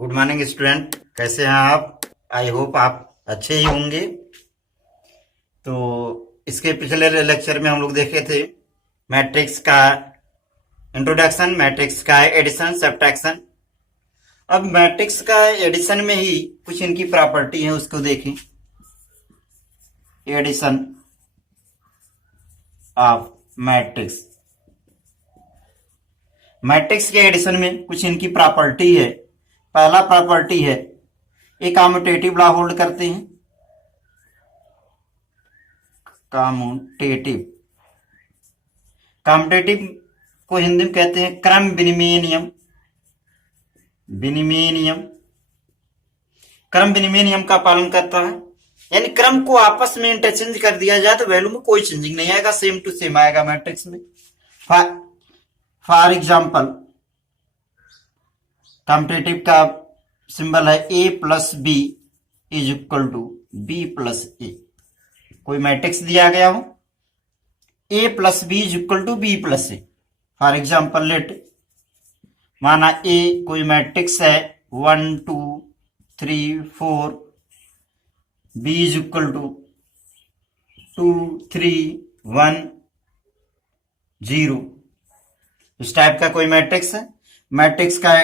Good morning student, कैसे हैं आप? आई होप आप अच्छे ही होंगे। तो इसके पिछले लेक्चर में हम लोग देखे थे मैट्रिक्स का इंट्रोडक्शन, मैट्रिक्स का एडिशन सब्ट्रैक्शन। अब मैट्रिक्स का एडिशन में ही कुछ इनकी प्रॉपर्टी है, उसको देखें। एडिशन ऑफ मैट्रिक्स, मैट्रिक्स के एडिशन में कुछ इनकी प्रॉपर्टी है। पहला प्रॉपर्टी है एक कम्यूटेटिव लॉ होल्ड करते हैं। कम्यूटेटिव, कम्यूटेटिव को हिंदी में कहते हैं क्रम विनिमय नियम। विनिमय नियम, क्रम विनिमय नियम का पालन करता है, यानी क्रम को आपस में इंटरचेंज कर दिया जाए तो वैल्यू में कोई चेंजिंग नहीं आएगा, सेम टू सेम आएगा मैट्रिक्स में। फॉर एग्जाम्पल, कम्यूटेटिव का सिंबल है ए plus B is equal to B plus A. कोई मैट्रिक्स दिया गया हो, A plus B is equal to B plus A. For example let, माना ए कोई मैट्रिक्स है 1 2 3 4, बी इज इक्वल टू 2 3 1 0। इस टाइप का कोई मैट्रिक्स है। मैट्रिक्स का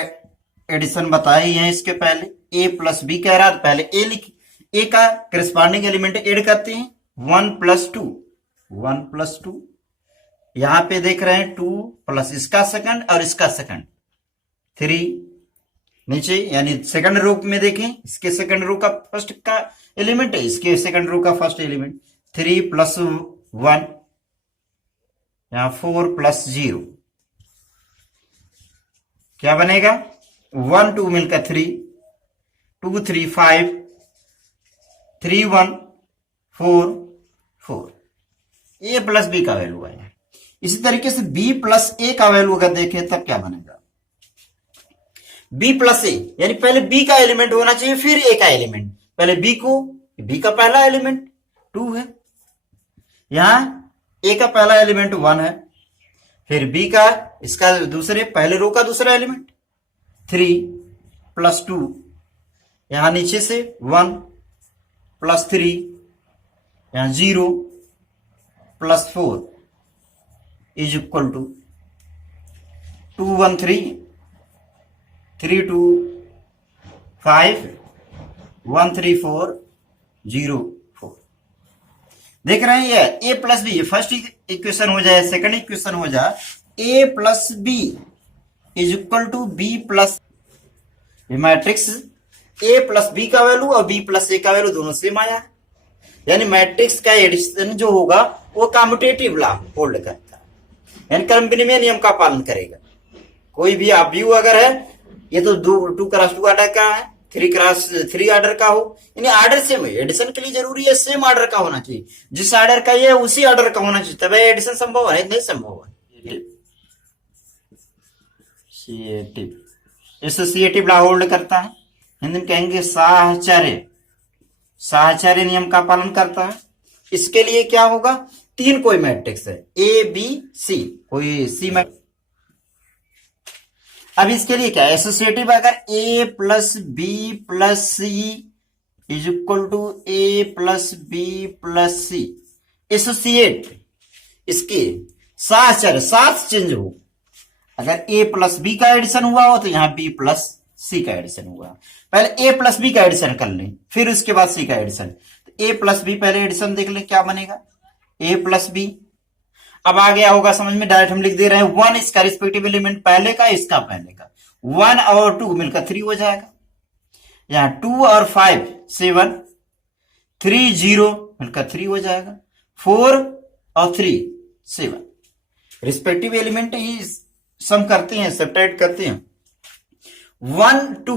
एडिशन बताया ही है इसके पहले। ए प्लस बी कह रहा था, पहले ए लिख, ए का करस्पॉन्डिंग एलिमेंट ऐड करते हैं 1 प्लस 2, 1 प्लस 2। यहां पे देख रहे हैं 2 प्लस इसका सेकंड और इसका सेकंड 3 नीचे, यानी सेकंड रो में देखें, इसके सेकंड रो का फर्स्ट का एलिमेंट है, इसके सेकंड रो का फर्स्ट एलिमेंट 3 प्लस 1, यहां 4 प्लस 0 क्या बनेगा? 1 2 मिलकर 3, 2 3 5, 3 1 4 4। ए प्लस बी का वैल्यू आया। इसी तरीके से बी प्लस ए का वैल्यू अगर देखें तब क्या बनेगा? बी प्लस ए, यानी पहले बी का एलिमेंट होना चाहिए फिर ए का एलिमेंट। पहले बी को, बी का पहला एलिमेंट 2 है, यहां ए का पहला एलिमेंट 1 है, फिर बी का, इसका दूसरे पहले रो का दूसरा एलिमेंट 3 प्लस 2, यहां नीचे से 1 प्लस 3, यहां 0 प्लस 4 इज इक्वल टू 2 1 3 3 2 5 1 3 4 0 4। देख रहे हैं ये A plus B, first equation हो जाए, सेकंड इक्वेशन हो जाए A plus B is equal to B plus, matrix A plus B का वैल्यू और बी प्लस ए का वैल्यू दोनों सेम आया। यानी मैट्रिक्स का एडिशन जो होगा वो कम्यूटेटिव लॉ होल्ड करता है, यानी क्रम विनिमय नियम का पालन करेगा। कोई भी आप व्यू अगर है, ये तो 2 क्रॉस 2 ऑर्डर का है, 3 क्रॉस 3 ऑर्डर का हो, यानी ऑर्डर सेम है। एडिशन के लिए जरूरी है सेम ऑर्डर का होना चाहिए, जिस ऑर्डर का ये उसी ऑर्डर का होना चाहिए, तब एडिशन संभव है, नहीं संभव है। एसोसिएटिव लॉ होल्ड करता है, हिंदी में कहेंगे साहचर्य, साहचर्य नियम का पालन करता है। इसके लिए क्या होगा? 3 कोई मैट्रिक्स है ए बी सी, कोई सी मैट्रिक्स। अब इसके लिए क्या, एसोसिएटिव अगर A plus B plus C is equal to A plus B plus C, associate इसके साहचर्य साथ चेंज हो। अगर ए प्लस बी का एडिशन हुआ हो तो यहां बी प्लस सी का एडिशन हुआ। पहले ए प्लस बी का एडिशन कर लें, फिर उसके बाद सी का एडिशन। तो ए प्लस बी पहले एडिशन देख लें क्या बनेगा, ए प्लस बी। अब आ गया होगा समझ में, डायरेक्ट हम लिख दे रहे हैं 1 इसका रिस्पेक्टिव एलिमेंट पहले का, इसका पहले का, 1 और 2 मिलकर 3 हो जाएगा। यहां 2 और 5 7, 3 0 मिलकर 3 हो जाएगा, 4 और 3 7। रिस्पेक्टिव एलिमेंट ही सम करते हैं, सब्ट्रैक्ट करते हैं। 1 2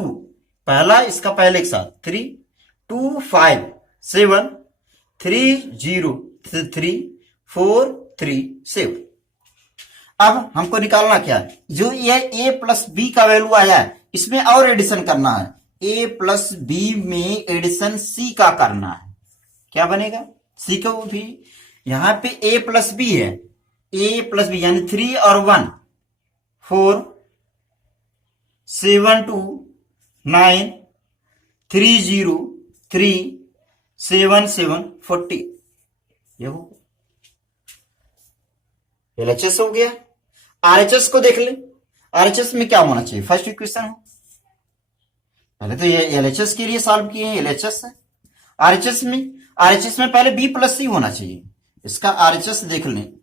पहला, इसका पहले के साथ 3 2 5 7 3 0 3 4 3 7। अब हमको निकालना क्या है, जो ये ए प्लस बी का वैल्यू आया है इसमें और एडिशन करना है। ए प्लस बी में एडिशन सी का करना है, क्या बनेगा? सी को भी, यहां पे ए प्लस बी है, ए प्लस बी यानी 3 और 1 4 7 2 9 3 0 3 7 7 40। ये हो एलएचएस हो गया। आरएचएस को देख ले, आरएचएस में क्या होना चाहिए, फर्स्ट इक्वेशन हो। पहले तो ये एलएचएस के लिए सॉल्व किए हैं, एलएचएस है। आरएचएस में पहले बी प्लस सी होना चाहिए। इसका आरएचएस देख लें,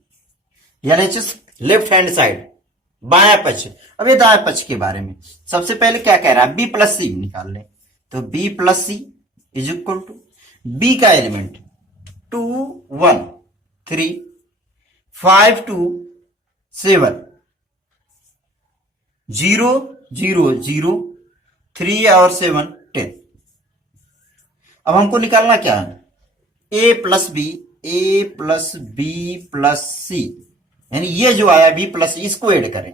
एलएचएस लेफ्ट हैंड साइड बायां पक्ष। अब ये दाएं पक्ष के बारे में सबसे पहले क्या कह रहा है, बी प्लस सी निकाल लें। तो B plus C is equal to B का एलिमेंट 2 1 3 5 2 7 0 0 0 3 और 7 10। अब हमको निकालना क्या है, ए प्लस बी प्लस सी, यानी ये जो आया बी प्लस सी इसको ऐड करें।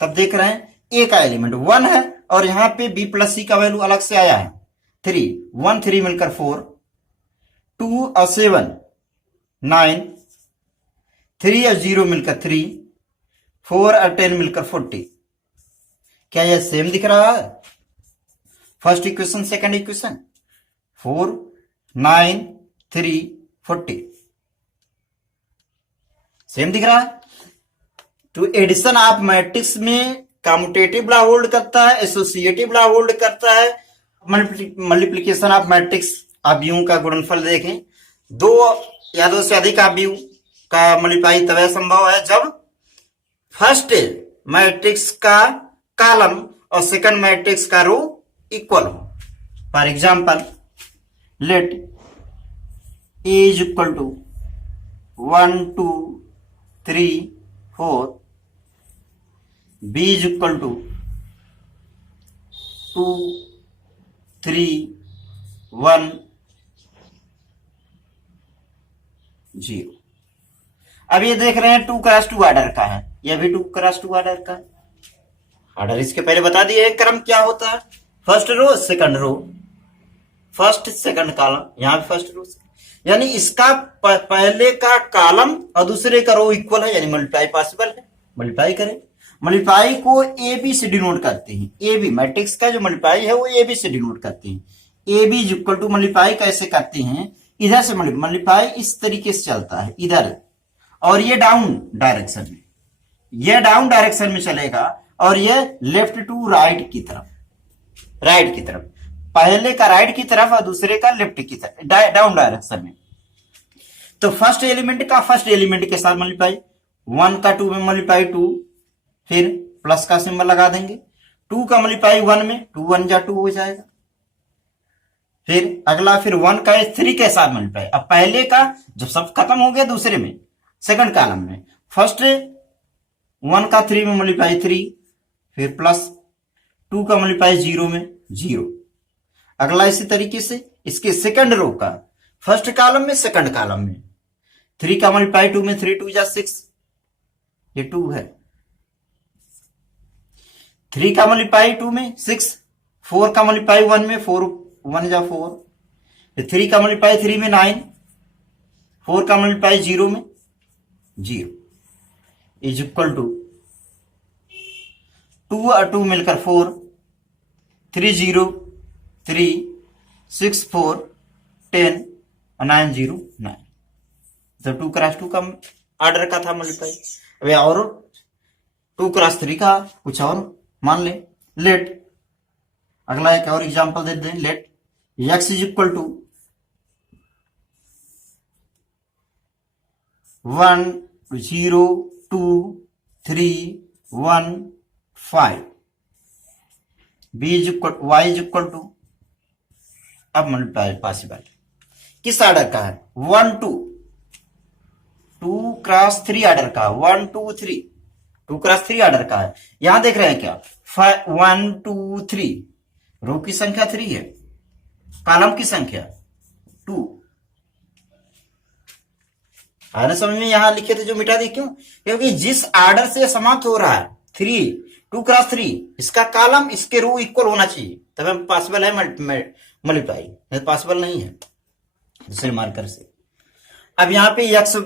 तब देख रहे हैं ए का एलिमेंट 1 है और यहां पे बी प्लस सी का वैल्यू अलग से आया है 3, 1 3 मिलकर 4, 2 और 7 9, 3 और 0 मिलकर 3, 4 और 10 मिलकर 40। क्या यह सेम दिख रहा है, first equation second equation, 4 9 3 40 same दिख रहा है। तो एडिशन ऑफ मैट्रिक्स में कम्यूटेटिव लॉ होल्ड करता है, एसोसिएटिव लॉ होल्ड करता है। मल्टीप्लिकेशन ऑफ मैट्रिक्स अवयवों का गुणनफल देखें, 2 या 2 से अधिक अवयव का मल्टीप्लाई तब संभव है जब फर्स्ट मैट्रिक्स का कॉलम और सेकंड मैट्रिक्स का रो इक्वल हो। For example let A is equal to 1 2 3 4, B is equal to 2 3 1 0। अब ये देख रहे हैं 2 क्रॉस 2 ऑर्डर का है, यह भी 2 क्रॉस 2 ऑर्डर का है। ऑर्डर इसके पहले बता दिए, क्रम क्या होता है, first row second row, first second column, यहां भी फर्स्ट रो, यानी इसका पहले का कॉलम और दूसरे का रो इक्वल है, यानी मल्टीप्लाई पॉसिबल है। मल्टीप्लाई करें, मल्टीप्लाई को ए बी से डिनोट करते हैं। ए बी मैट्रिक्स का जो मल्टीप्लाई है वो ए बी से डिनोट करते हैं। A B is equal to multiply कैसे करते हैं, इधर से मल्टीप्लाई इस तरीके से चलता है इधर, और ये डाउन डायरेक्शन में, ये डाउन डायरेक्शन में चलेगा और ये लेफ्ट टू राइट की तरफ, राइट की तरफ, पहले का राइट की तरफ और दूसरे का लेफ्ट की तरफ, डाउन डायरेक्शन में। तो फर्स्ट एलिमेंट का फर्स्ट एलिमेंट के साथ मल्टीप्लाई, 1 का 2 में मल्टीप्लाई 2, फिर प्लस का सिंबल लगा देंगे, 2 का मल्टीप्लाई 1 में, 2 1 जा 2 हो जाएगा। फिर अगला फिर 1 का 3 के साथ मल्टीप्लाई। अब पहले का जब सब खत्म हो गया दूसरे में सेकंड कॉलम में, फर्स्ट 1 का 3 में मल्टीप्लाई 3, फिर प्लस 2 का मल्टीप्लाई 0 में 0। अगला इसी तरीके से इसके सेकंड रो का फर्स्ट कॉलम में सेकंड कॉलम में, 3 का मल्टीप्लाई 2 में, 3 2 जा 6, ये 2 है। 3 का मल्टीप्लाई 2 में 6, 4 का मल्टीप्लाई 1 में, 4 1 जा 4, फिर 3 का मल्टीप्लाई 3 में 9, 4 का मल्टीप्लाई 0 में 0 इज इक्वल टू 2 और 2 मिलकर 4, 3 0 3 6 4 10 और 9 0 9। तो 2 क्रॉस 2 का ऑर्डर का था मल्टीप्लाई। अब और 2 क्रॉस 3 का कुछ और मान ले। लेट अगला एक और एग्जांपल दे दें, let x is equal to 1 0 2 3 1 5, b is equal y is equal to, अब मल्टीप्लाई पॉसिबल किस ऑर्डर का है, 1 2 2 क्रॉस 3 ऑर्डर का, 1 2 3 2 क्रॉस 3 ऑर्डर का है। यहां देख रहे हैं क्या, 1 2 3, रो की संख्या 3 है, कॉलम की संख्या 2। आने समझ में, यहां लिखे थे जो मिटा दी, क्यों, क्योंकि जिस ऑर्डर से समाप्त हो रहा है 3 2 क्रॉस 3, इसका कॉलम इसके रो इक्वल होना चाहिए, तब पॉसिबल है मल्टीप्लाई, पॉसिबल नहीं है दूसरे मार्कर से। अब यहां पे X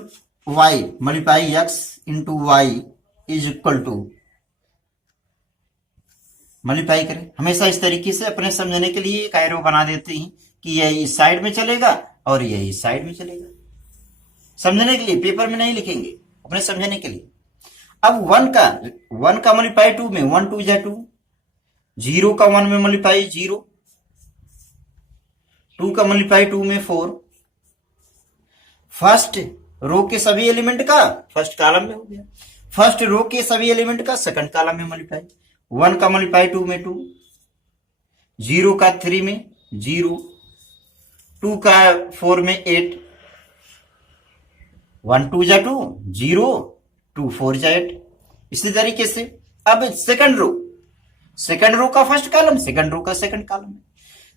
Y multiply X into Y is equal to multiply करें। हमेशा इस तरीके से अपने समझने के लिए एक एरो बना देते हैं कि यह इस साइड में चलेगा और यह इस साइड में चलेगा, समझने के लिए, पेपर में नहीं लिखेंगे, अपने समझने के लिए। अब वन का मल्टीप्लाई 2 में 1 2 जा 2, 0 का 1 में मल्टीप्लाई 0, 2 का मल्टीप्लाई 2 में 4, फर्स्ट रो के सभी एलिमेंट का फर्स्ट कॉलम में हो गया, फर्स्ट रो के सभी एलिमेंट का सेकंड कॉलम में मल्टीप्लाई, 1 का मल्टीप्लाई 2 में 2, 0 का 3 में 0, 2 का 4 में 8, 1 2 जा 2, 0, 2 4 जा 8। इसी तरीके से अब सेकंड रो का फर्स्ट कॉलम, सेकंड रो का सेकंड कॉलम,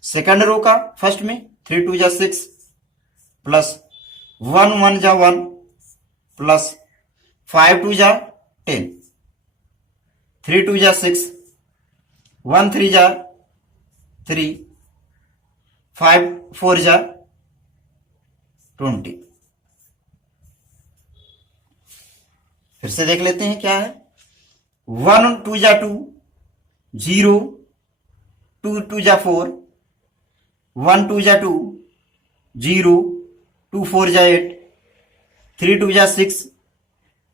सेकंड रो का फर्स्ट में 3 2 जा 6 प्लस 1 1 जा 1 प्लस 5 2 जा 10, 3 2 जा 6, 1 3 जा 3, 5 4 जा 20। फिर से देख लेते हैं क्या है। 1 2 जा 2, 0, 2 2 जा 4, 1 2 जा 2, 0, 2 4 जा 8, 3 2 जा 6,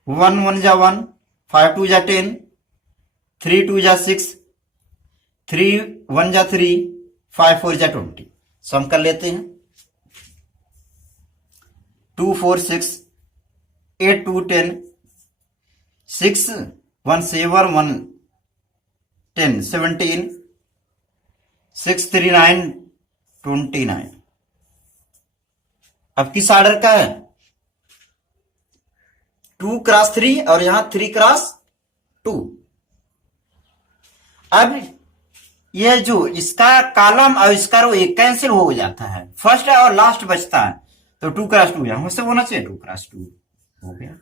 1 1 जा 1, 5 2 जा 10, 3 2 जा 6, 3 1 जा 3, 5 4 जा 20। सम कर लेते हैं। 2 4 6, 8 2 10, 6 1 7 1 10 17, 6 3 9 29। अब किस ऑर्डर का है? 2 क्रॉस 3 और यहां 3 क्रॉस 2। अब यह जो इसका कॉलम और इसका रो एक कैंसिल हो जाता है, फर्स्ट और लास्ट बचता है, तो 2 क्रॉस 2 यहां से होना चाहिए, 2 क्रॉस 2 हो गया।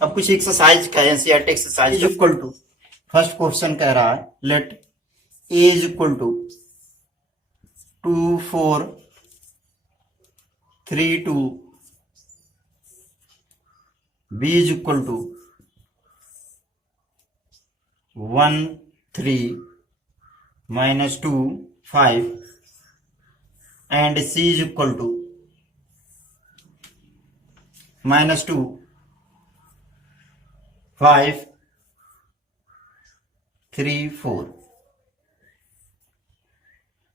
अब कुछ एक्सरसाइज का NCERT exercise equal to, first question कह रहा है let A is equal to 2 4 3 2, b is equal to 1 3 -2 5 and c is equal to -2 5 3 4।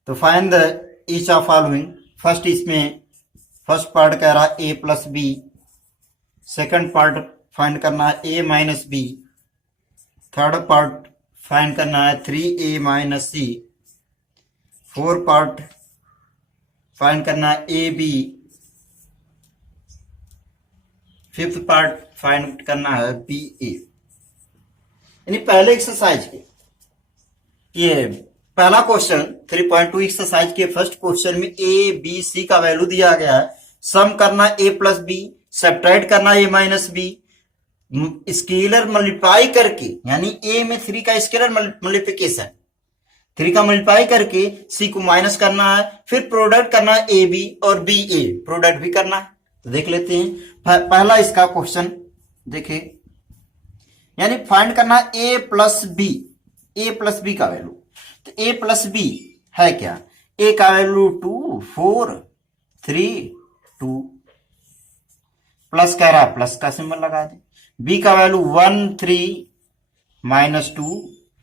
तो find the each of following. First इसमें फर्स्ट पार्ट कह रहा है ए plus b, second part find करना है ए minus b, third part find करना है 3a minus सी, fourth part find करना है A B, fifth part find करना है बी ए। यानी पहले एक्सरसाइज के ये पहला क्वेश्चन 3.2 एक्सरसाइज के फर्स्ट क्वेश्चन में ए बी सी का वैल्यू दिया गया है, सम करना ए प्लस बी, सब्ट्रैक्ट करना ए माइनस बी, स्केलर मल्टीप्लाई करके, यानी ए में 3 का स्केलर मल्टीप्लिकेशन, 3 का मल्टीप्लाई करके सी को माइनस करना है, फिर प्रोडक्ट करना है ए बी और बी ए, प्रोडक्ट भी करना है। तो देख लेते हैं पहला इसका क्वेश्चन देखिए, यानी फाइंड करना है ए प्लस बी का वैल्यू। तो ए प्लस बी है क्या? ए का वैल्यू 2 4 3 2, प्लस कह रहा है प्लस का सिंबल लगा दे, बी का वैल्यू 1 3 -2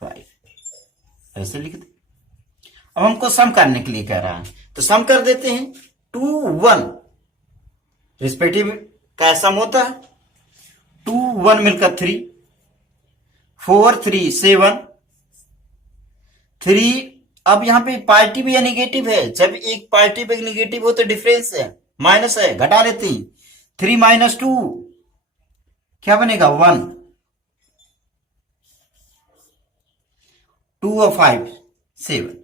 5, ऐसे लिख दे। अब हमको सम करने के लिए कह रहा है, तो सम कर देते हैं। 2 1 रिस्पेक्टिव का सम होता है, 2 1 मिलकर 3, 4 3 7 3। अब यहां पे पॉजिटिव या निगेटिव है, जब एक पॉजिटिव एक निगेटिव हो तो डिफरेंस है, माइनस है, घटा लेते हैं। 3 -2 क्या बनेगा? 1, 2 और 5 7।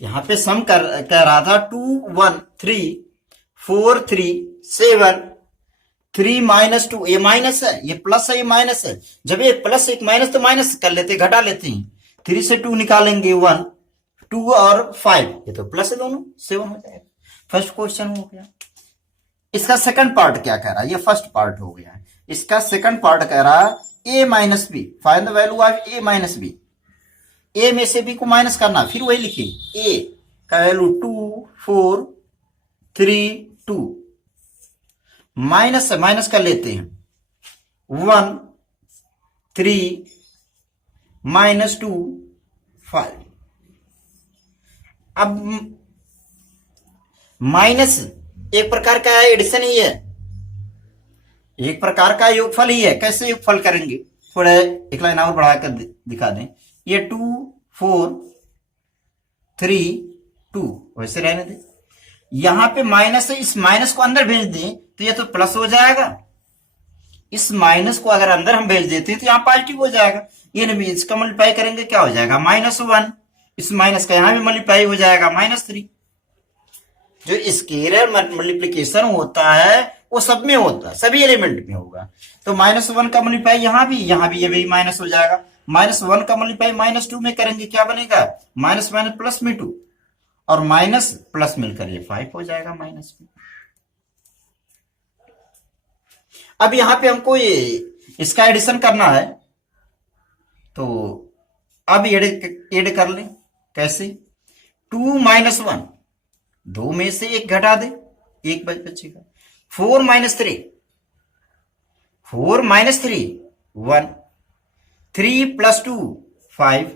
यहां पे सम कह रहा था 2 1 3 4 3 7 3 -2, ये माइनस है, ये प्लस है, ये माइनस है। जब ये प्लस एक माइनस तो माइनस कर लेते, घटा लेते हैं। 3 से 2 निकालेंगे 1, 2 और 5, ये तो प्लस है दोनों, 7 हो जाएगा। फर्स्ट क्वेश्चन हो गया। इसका सेकंड पार्ट क्या कह रहा है, ये फर्स्ट पार्ट हो गया। इसका सेकंड पार्ट कह रहा a minus B, find the value of a minus B. a में से b को माइनस करना, फिर वही लिखिए a का वैल्यू 2 4 3 2, माइनस से माइनस कर लेते हैं 1 3 माइनस 2 5। अब माइनस एक प्रकार का एडिशन ही है, एक प्रकार का योगफल ही है। कैसे योगफल करेंगे, थोड़ा एक लाइन और बढ़ाकर दिखा दें। ये 2 4 3 2 वैसे रहने दें। यहां पे माइनस है, इस माइनस को अंदर भेज दें तो ये तो प्लस हो जाएगा। इस माइनस को अगर अंदर हम भेज देते हैं तो यहां पॉजिटिव हो जाएगा। ये नहीं, इसका मल्टीप्लाई करेंगे क्या हो जाएगा -1। इस माइनस का यहां भी मल्टीप्लाई हो जाएगा -3। जो स्केलर मल्टीप्लिकेशन होता है वो सब में होता है, सभी एलिमेंट में होगा। तो -1 का मल्टीप्लाई यहां भी ये भी माइनस हो जाएगा। -1 का मल्टीप्लाई -2 में करेंगे क्या बनेगा, माइनस माइनस प्लस में 2, और माइनस प्लस मिलकर ये 5 हो जाएगा माइनस में। अब यहां पे हमको ये इसका एडिशन करना है, तो अब एड कर लें। कैसे, 2 माइनस 1, 2 में से 1 घटा दे, 1 बचेगा। 4 minus 3, 4 minus 3 1, 3 plus 2 5,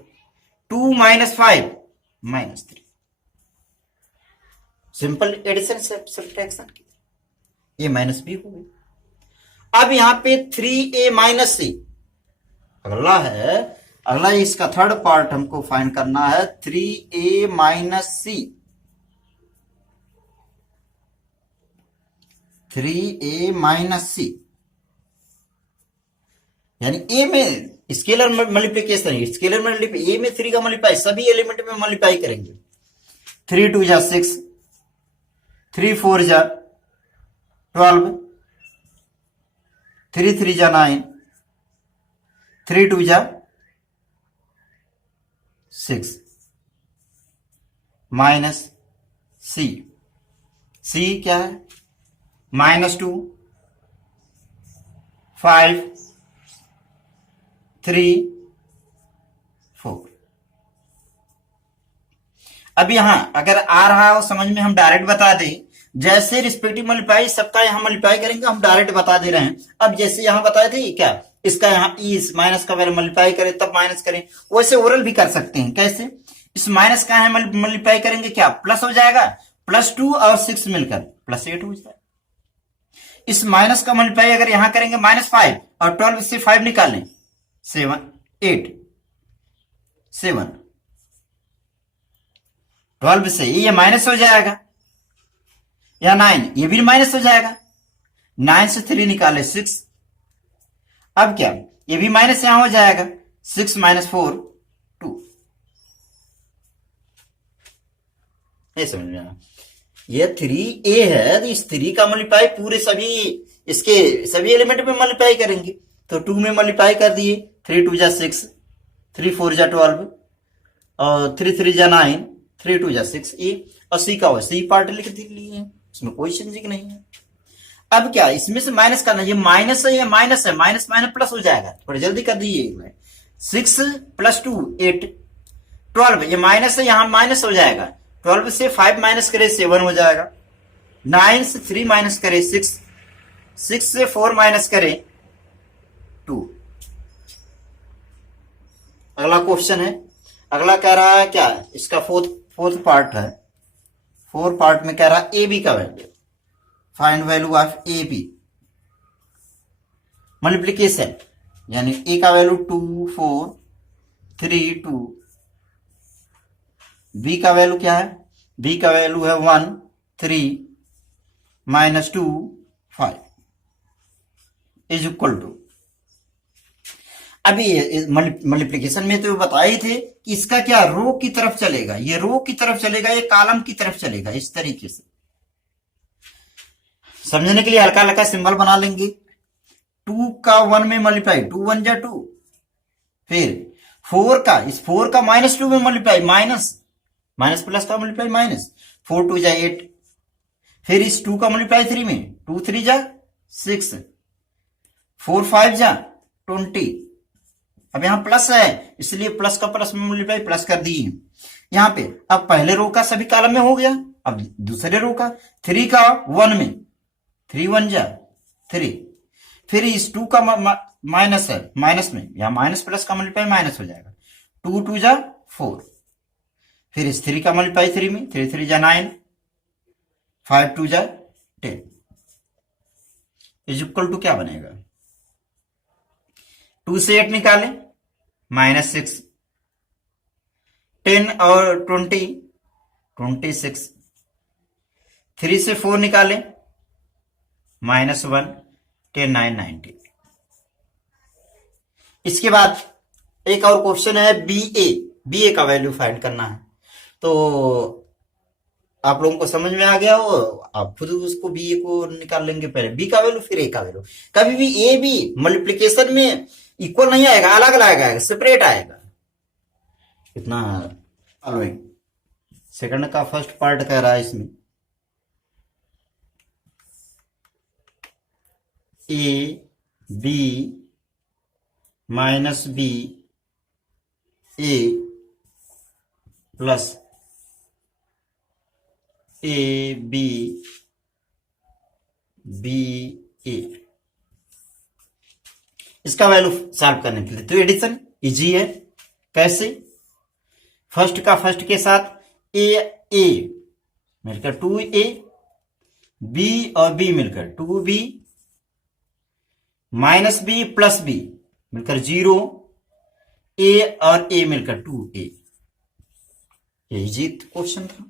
2 minus 5 -3। Simple addition से सब्ट्रैक्शन की, ये माइनस बी हो गई। अब यहां पे 3a माइनस सी, अगला इसका थर्ड पार्ट हमको फाइंड करना है। 3a माइनस सी, 3a माइनस सी, यानी a में scalar multiplication, scalar multiply, a में 3 का मल्टीप्लाई सभी एलिमेंट में मल्टीप्लाई करेंगे। 3 2 जा 6, 3 4 जा 12, 3 3 जा 9, 3 2 जा 6, माइनस सी, सी क्या है, -2 5 3 4। अब यहां अगर आ रहा हो समझ में, हम डायरेक्ट बता दें। जैसे रिस्पेक्टिव मल्टीप्लाई सबका यहां मल्टीप्लाई करेंगे, हम डायरेक्ट बता दे रहे हैं। अब जैसे यहां बताए थे क्या, इसका यहां इस माइनस का वैल्यू मल्टीप्लाई करें तब माइनस करें, वैसे ओरल भी कर सकते हैं। कैसे, इस माइनस का है मल्टीप्लाई करेंगे क्या, प्लस हो जाएगा, +2 और 6 मिलकर +8 हो जाएगा। इस माइनस का मल्टीप्लाई अगर यहां करेंगे -5 और 12 से 5 निकालें 7 8 7, 12 से ये माइनस हो जाएगा, या 9 ये भी माइनस हो जाएगा। 9 से 3 निकाले 6, अब क्या, ये भी माइनस यहां हो जाएगा, 6 - 4 2। ये समझ में आया, ये 3a है तो इस 3 का मल्टीप्लाई पूरे सभी इसके सभी एलिमेंट में मल्टीप्लाई करेंगे। तो 2 में मल्टीप्लाई कर दिए, 3 2 जा 6, 3 4 जा 12, और 3 3 जा 9, 3 2 जा 6 ए, और सी का वैसे ही पार्ट लिख लिए, इसमें कोई चेंजिंग नहीं है। अब क्या, इसमें से माइनस करना, ये माइनस है, ये माइनस है, माइनस माइनस प्लस हो जाएगा, थोड़ा जल्दी कर दीजिए। 6 + 2 8, 12 ये माइनस है, यहां माइनस हो जाएगा। 12 से 5 माइनस करे 7 हो जाएगा। 9 से 3 माइनस करे 6, 6 से 4 माइनस करे 2। अगला क्वेश्चन है, अगला कह रहा है क्या, इसका फोर्थ पार्ट है। फोर्थ पार्ट में कह रहा है ए बी का value, find value of A B. Multiplication, यानी ए का वैल्यू 2 4 3 2, बी का वैल्यू क्या है, बी का वैल्यू है 1 3 -2 5 = अभी मल्टीप्लिकेशन में तो बताए थे कि इसका क्या रो की तरफ चलेगा, ये रो की तरफ चलेगा, ये कॉलम की तरफ चलेगा। इस तरीके से समझने के लिए हल्का हल्का सिंबल बना लेंगे। 2 का 1 में मल्टीप्लाई, 2 1 जा 2, फिर 4 का, इस 4 का -2 में मल्टीप्लाई, माइनस प्लस का मल्टीप्लाई माइनस, 4 2 जा 8, फिर इस 2 का मल्टीप्लाई 3 में 2 3 जा 6, 4 5 जा 20। अब यहां प्लस है इसलिए प्लस का प्लस में मल्टीप्लाई प्लस कर दिए यहां पे। अब पहले रो का सभी कॉलम में हो गया, अब दूसरे रो का 3 का 1 में 3 1 जा 3, फिर इस 2 का माइनस है, माइनस में यहां माइनस प्लस का मल्टीप्लाई माइनस हो जाएगा, 2 2 जा 4, फिर इस 3 का मल्टीप्लाई 3 में 3 3 जा 9, 5 2 जा 10 इज इक्वल टू क्या बनेगा, 2 से 8 निकालें -6, 10 और 20 26, 3 से 4 निकालें -1, 10 9 90। इसके बाद एक और क्वेश्चन है बी ए का वैल्यू फाइंड करना है। तो आप लोगों को समझ में आ गया हो, आप खुद उसको बी ए को निकाल लेंगे, पहले बी का वैल्यू फिर ए का वैल्यू। कभी भी ए बी मल्टीप्लीकेशन में इक्वल नहीं आएगा, अलग अलग आएगा, सेपरेट आएगा। इतना फॉलोइंग सेकंड का फर्स्ट पार्ट कह रहा है इसमें, a B minus B a plus a b B a, इसका वैल्यू सॉल्व करने के लिए तो एडिशन इजी है। कैसे, फर्स्ट का फर्स्ट के साथ ए मिलकर 2a, बी और बी मिलकर 2b, minus B plus B मिलकर 0, ए और ए मिलकर 2a। यही जीत क्वेश्चन था।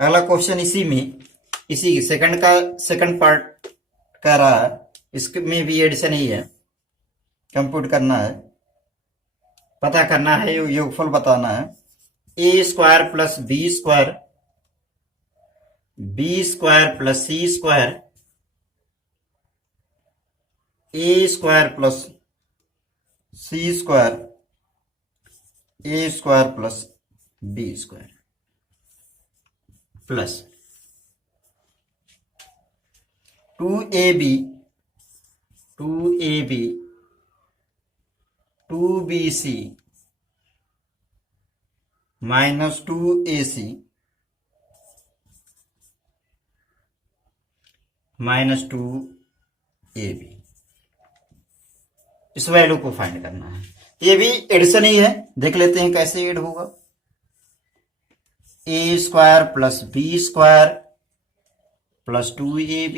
अगला क्वेश्चन इसी सेकंड का सेकंड पार्ट कह रहा है, इसमें भी एडिशन ही है, कंप्यूट करना है, पता करना है, योगफल बताना है। A square plus b square, b square plus c square, a square plus c square, a square plus b square plus 2ab 2bc minus 2ac minus 2ab, इस वैल्यू को फाइंड करना है। ये भी एडिशन ही है, देख लेते हैं कैसे ऐड होगा। A square plus b square plus 2ab,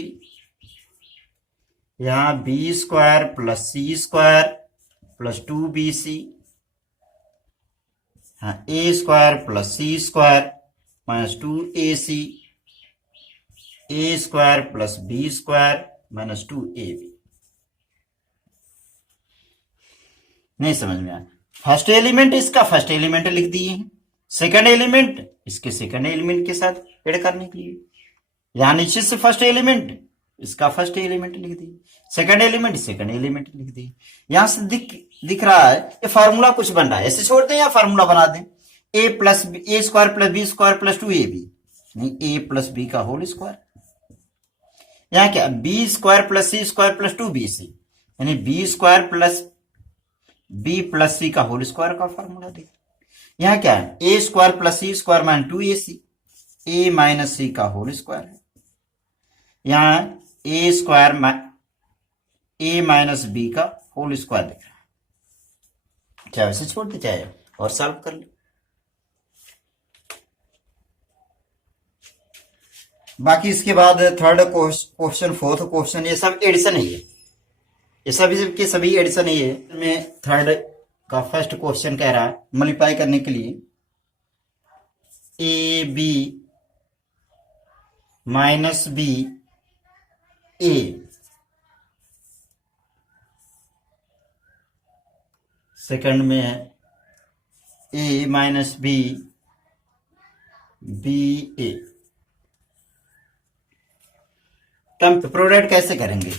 यहां b square plus c square plus 2bc, a square plus c square minus 2ac, a square plus b square minus 2ab। नहीं समझ में आया, फर्स्ट एलिमेंट इसका first element लिख दिए हैं, second element इसके सेकंड एलिमेंट के साथ ऐड करने के लिए, यहां नीचे से फर्स्ट एलिमेंट इसका फर्स्ट एलिमेंट लिख दिए, सेकंड एलिमेंट सेकंड एलिमेंट लिख दिए। यहां से दिख रहा है ये फार्मूला कुछ बन रहा है, ऐसे छोड़ दें या फार्मूला बना दें, a square plus b square plus 2ab, नहीं ए प्लस बी का होल स्क्वायर, यहां क्या b square plus c square plus 2bc, यानी b square plus B plus c का होल स्क्वायर का फार्मूला दिख। यहां क्या है a square plus c square minus 2ac, a minus c का होल स्क्वायर है, यहां a square a minus b का होल स्क्वायर दिख रहा है। चाहे वैसे छोड़ दे चाहे और सॉल्व कर ले। बाकी इसके बाद थर्ड क्वेश्चन, फोर्थ क्वेश्चन, ये सब एडिशन ही है, ये सभी के सभी एडिशन ही है। में थर्ड का फर्स्ट क्वेश्चन कह रहा है मल्टीप्लाई करने के लिए A B minus B A, second में है ए minus B B A. Term product कैसे करेंगे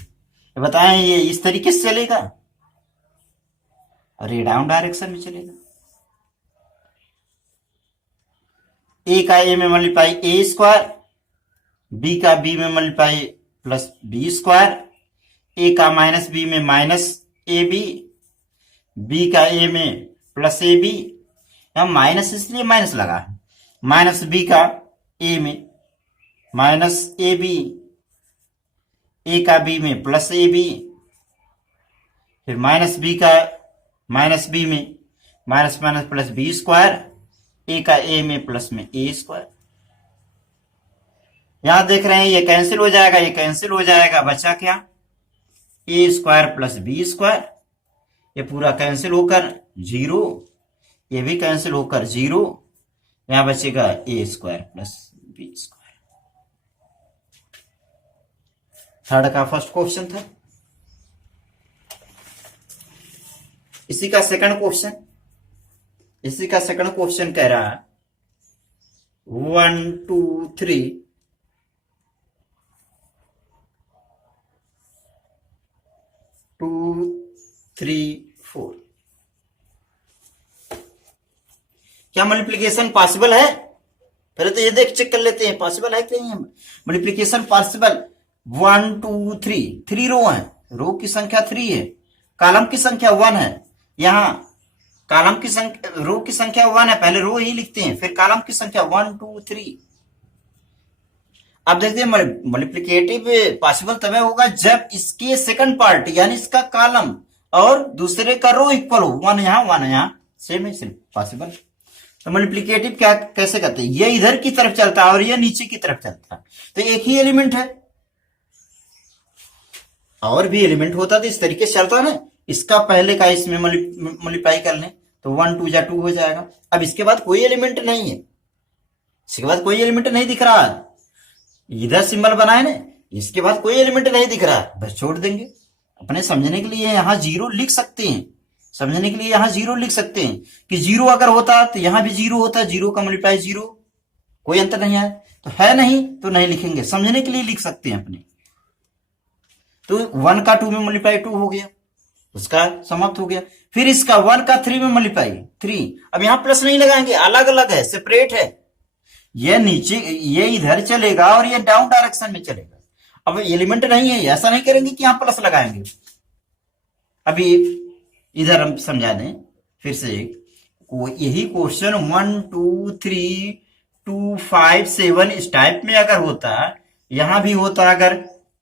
बताएं, ये इस तरीके से चलेगा और ये डाउन डायरेक्शन में चलेगा। ए का ए में मल्टीप्लाई ए स्क्वायर, बी का बी में multiply plus b square, a का माइनस बी में माइनस ए बी का ए में प्लस ए बी, यहां माइनस इसलिए माइनस लगा है, माइनस बी का ए में माइनस ए बी, ए का बी में प्लस ए बी, फिर माइनस बी का माइनस बी में minus minus plus b square, a का ए में प्लस में ए स्क्वायर। यहां देख रहे हैं ये कैंसिल हो जाएगा, ये कैंसिल हो जाएगा, बचा क्या, ए स्क्वायर प्लस बी स्क्वायर, ये पूरा कैंसिल होकर जीरो, ये भी कैंसिल होकर जीरो, यहां बचेगा a square plus b square. Third का फर्स्ट क्वेश्चन था। इसी का सेकंड क्वेश्चन कह रहा है 1 2 3 2 3 4 क्या मल्टीप्लिकेशन पॉसिबल है? पहले तो ये देख चेक कर लेते हैं पॉसिबल है कि नहीं। मल्टीप्लिकेशन पॉसिबल 1 2 3, 3 रो है, रो की संख्या 3 है, कॉलम की संख्या 1 है। यहां कॉलम की संख्या, रो की संख्या 1 है, पहले रो ही लिखते हैं, फिर कॉलम की संख्या 1 2 3। अब देखते हैं मल्टीप्लिकेटिव पॉसिबल तब होगा जब इसके सेकंड पार्ट यानी इसका कॉलम और दूसरे का रो इक्वल हो, 1 यहां 1 यहां, सेम है, सिर्फ पॉसिबल। तो मल्टीप्लिकेटिव क्या कैसे करते हैं, ये इधर की तरफ चलता है और ये नीचे की तरफ चलता है, तो एक ही एलिमेंट है, और भी एलिमेंट होता तो इस तरीके से चलता ना, इसका पहले का इसमें मल्टीप्लाई कर लें तो 1 2 जा 2 हो जाएगा। अब इसके बाद कोई एलिमेंट नहीं है, इसके बाद कोई एलिमेंट नहीं दिख रहा है, इधर सिंबल बनाए ना, इसके बाद कोई एलिमेंट नहीं दिख रहा है, बस छोड़ देंगे। अपने समझने के लिए यहां जीरो लिख सकते हैं, समझने के लिए यहां जीरो लिख सकते हैं कि जीरो अगर होता तो यहां भी जीरो होता, जीरो का मल्टीप्लाई जीरो, कोई अंतर नहीं आया, तो है नहीं तो नहीं लिखेंगे, समझने के लिए लिख सकते हैं अपने। तो 1 का 2 में मल्टीप्लाई 2 हो गया, उसका समाप्त हो गया। फिर इसका 1 का 3 में मल्टीप्लाई 3, अब यहां प्लस नहीं लगाएंगे, अलग अलग है, सेपरेट है, ये नीचे ये इधर चलेगा और ये डाउन डायरेक्शन में चलेगा। अब एलिमेंट नहीं है, ऐसा नहीं करेंगे कि यहां प्लस लगाएंगे। अभी इधर हम समझा दें फिर से, यही क्वेश्चन 1 2 3 2 5 7 इस टाइप में अगर होता, यहां भी होता अगर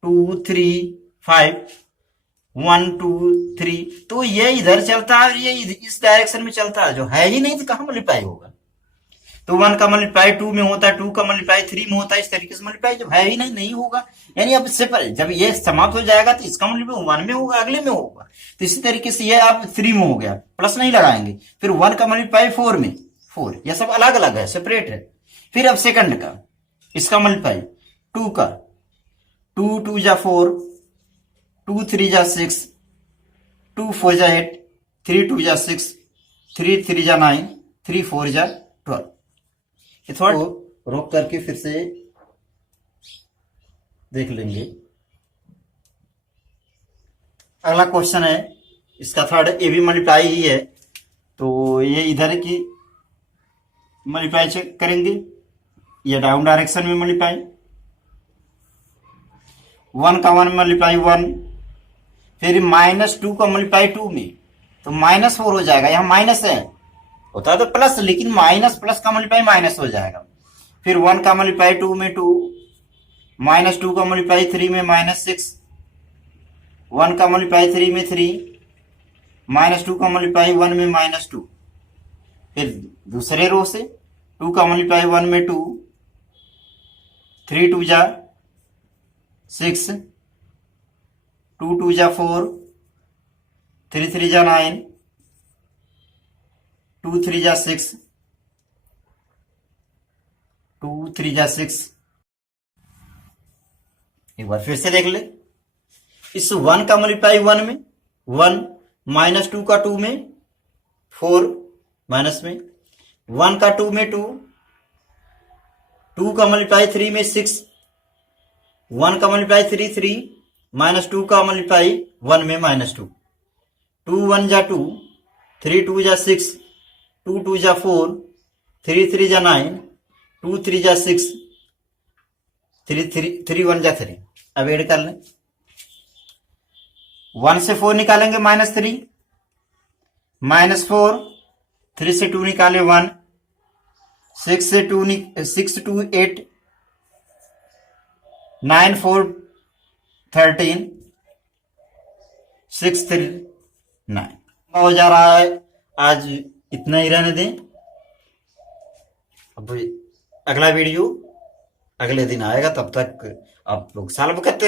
2 3 5 1 2 3, तो ये इधर चलता है और ये इस डायरेक्शन में चलता है, जो है ही नहीं तो कहां मल्टीप्लाई होगा। तो 1 का मल्टीप्लाई 2 में होता है, 2 का मल्टीप्लाई 3 में होता है, इस तरीके से मल्टीप्लाई जब है ही नहीं होगा। यानी अब से जब ये समाप्त हो जाएगा तो इसका मल्टीप्लाई 1 में होगा, अगले में होगा, तो इसी तरीके से ये अब 3 में हो गया, प्लस नहीं लगाएंगे। फिर 1 का मल्टीप्लाई 4 में 4, ये सब अलग अलग है, सेपरेट है। फिर अब सेकंड का, इसका मल्टीप्लाई 2 का, 2 2 जा 4, 2 3 जा 6, 2 4 जा 8, 3 2 जा 6, 3 3 जा 9, 3 4 जा 12। ये थोड़ा रोक करके फिर से देख लेंगे। अगला क्वेश्चन है इसका थर्ड, ए भी मल्टीप्लाई ही है, तो ये इधर की मल्टीप्लाई चेक करेंगे, ये डाउन डायरेक्शन में मल्टीप्लाई, 1 का 1 मल्टीप्लाई 1, फिर -2 का मल्टीप्लाई 2 में, तो -4 हो जाएगा, यहां माइनस है, होता है तो प्लस, लेकिन माइनस प्लस का मल्टीप्लाई माइनस हो जाएगा। फिर 1 का मल्टीप्लाई 2 में 2, -2 का मल्टीप्लाई 3 में -6, 1 का मल्टीप्लाई 3 में 3, -2 का मल्टीप्लाई 1 में -2। फिर दूसरे रो से 2 का मल्टीप्लाई 1 में 2, 3 2 जा 6, 2 2 जा 4, 3 3 जा 9, 2 3 जा 6, 2 3 जा 6। एक बार फिर से देख ले, इस 1 का मल्टीप्लाई 1 में 1, -2 का 2 में 4 माइनस में, 1 का 2 में 2, 2 का मल्टीप्लाई 3 में 6, 1 का मल्टीप्लाई 3 3, -2 का मल्टीप्लाई 1 में -2, 2 1 जा 2, 3 2 जा 6, 2 2 जा 4, 3 3 जा 9, 2 3 जा 6, 3 1 जा 3। अब ऐड कर लें, 1 से 4 निकालेंगे -3, -4, 3 से 2 निकाले 1, 6 से 6 2 8, 9 4 13, 6 3 9 हो जा रहा है। आज इतना ही रहने दें। अब अगला वीडियो अगले दिन आएगा, तब तक आप लोग सॉल्व करते रहिए।